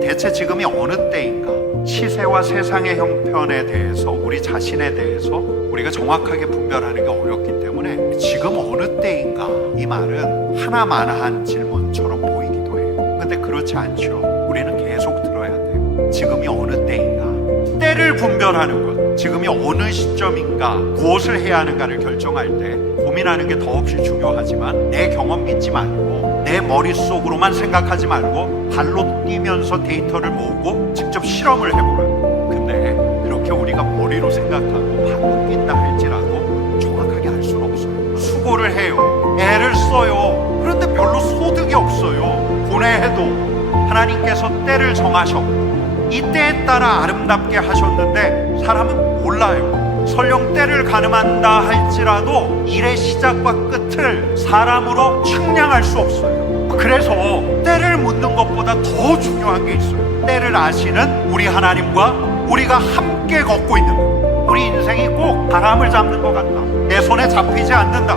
대체 지금이 어느 때인가? 시세와 세상의 형편에 대해서 우리 자신에 대해서 우리가 정확하게 분별하는 게 어렵기 때문에 지금 어느 때인가 이 말은 하나만한 질문처럼 보이기도 해요. 근데 그렇지 않죠. 우리는 계속 들어야 돼요. 지금이 어느 때인가? 때를 분별하는 것. 지금이 어느 시점인가, 무엇을 해야 하는가를 결정할 때 고민하는 게 더없이 중요하지만 내 경험 믿지 말고 내 머릿속으로만 생각하지 말고 발로 뛰면서 데이터를 모으고 직접 실험을 해보라고. 근데 이렇게 우리가 머리로 생각하고 발로 뛴다 할지라도 정확하게 알 수는 없어요. 수고를 해요. 애를 써요. 그런데 별로 소득이 없어요. 고뇌해도 하나님께서 때를 정하셨고 이 때에 따라 아름답게 하셨는데 사람은 몰라요. 설령 때를 가늠한다 할지라도 일의 시작과 끝을 사람으로 측량할 수 없어요. 그래서 때를 묻는 것보다 더 중요한 게 있어요. 때를 아시는 우리 하나님과 우리가 함께 걷고 있는 것. 우리 인생이 꼭 바람을 잡는 것 같다. 내 손에 잡히지 않는다.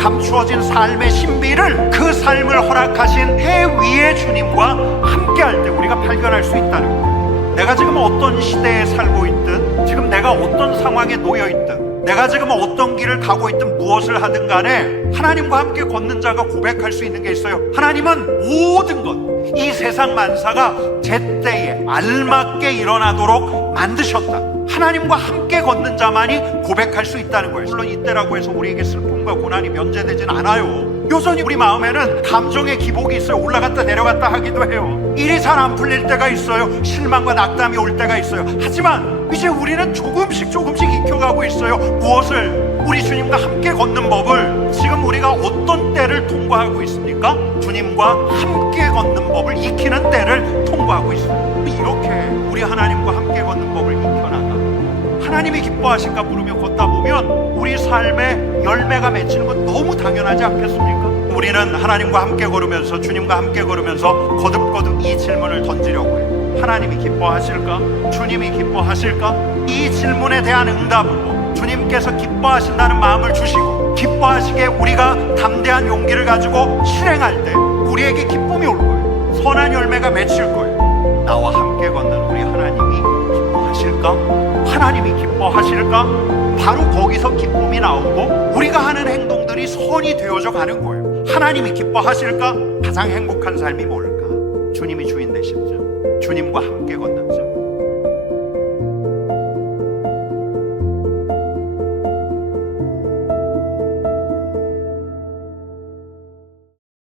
감추어진 삶의 신비를 그 삶을 허락하신 해 위의 주님과 함께 할 때 우리가 발견할 수 있다는 거예요. 내가 지금 어떤 시대에 살고 있든 지금 내가 어떤 상황에 놓여 있든 내가 지금 어떤 길을 가고 있든 무엇을 하든 간에 하나님과 함께 걷는 자가 고백할 수 있는 게 있어요. 하나님은 모든 것 이 세상 만사가 제 때에 알맞게 일어나도록 만드셨다. 하나님과 함께 걷는 자만이 고백할 수 있다는 거예요. 물론 이때라고 해서 우리에게 슬픔과 고난이 면제되진 않아요. 여전히 우리 마음에는 감정의 기복이 있어요. 올라갔다 내려갔다 하기도 해요. 일이 잘 안 풀릴 때가 있어요. 실망과 낙담이 올 때가 있어요. 하지만 이제 우리는 조금씩 조금씩 익혀가고 있어요. 무엇을? 우리 주님과 함께 걷는 법을 지금 우리가 어떤 때를 통과하고 있습니까? 주님과 함께 걷는 법을 익히는 때를 통과하고 있어요. 이렇게 우리 하나님과 함께 걷는 법을 익혀나가 하나님이 기뻐하실까 부르며 걷다 보면 우리 삶에 열매가 맺히는 건 너무 당연하지 않겠습니까? 우리는 하나님과 함께 걸으면서 주님과 함께 걸으면서 거듭거듭 이 질문을 던지려고 해요. 하나님이 기뻐하실까? 주님이 기뻐하실까? 이 질문에 대한 응답으로 주님께서 기뻐하신다는 마음을 주시고 기뻐하시게 우리가 담대한 용기를 가지고 실행할 때 우리에게 기쁨이 올 거예요. 선한 열매가 맺힐 거예요. 나와 함께 걷는 우리 하나님이 기뻐하실까? 하나님이 기뻐하실까? 바로 거기서 기쁨이 나오고 우리가 하는 행동들이 선이 되어져 가는 거예요. 하나님이 기뻐하실까? 가장 행복한 삶이 뭘까? 주님이 주인 자, 주님과 함께 걷는 자.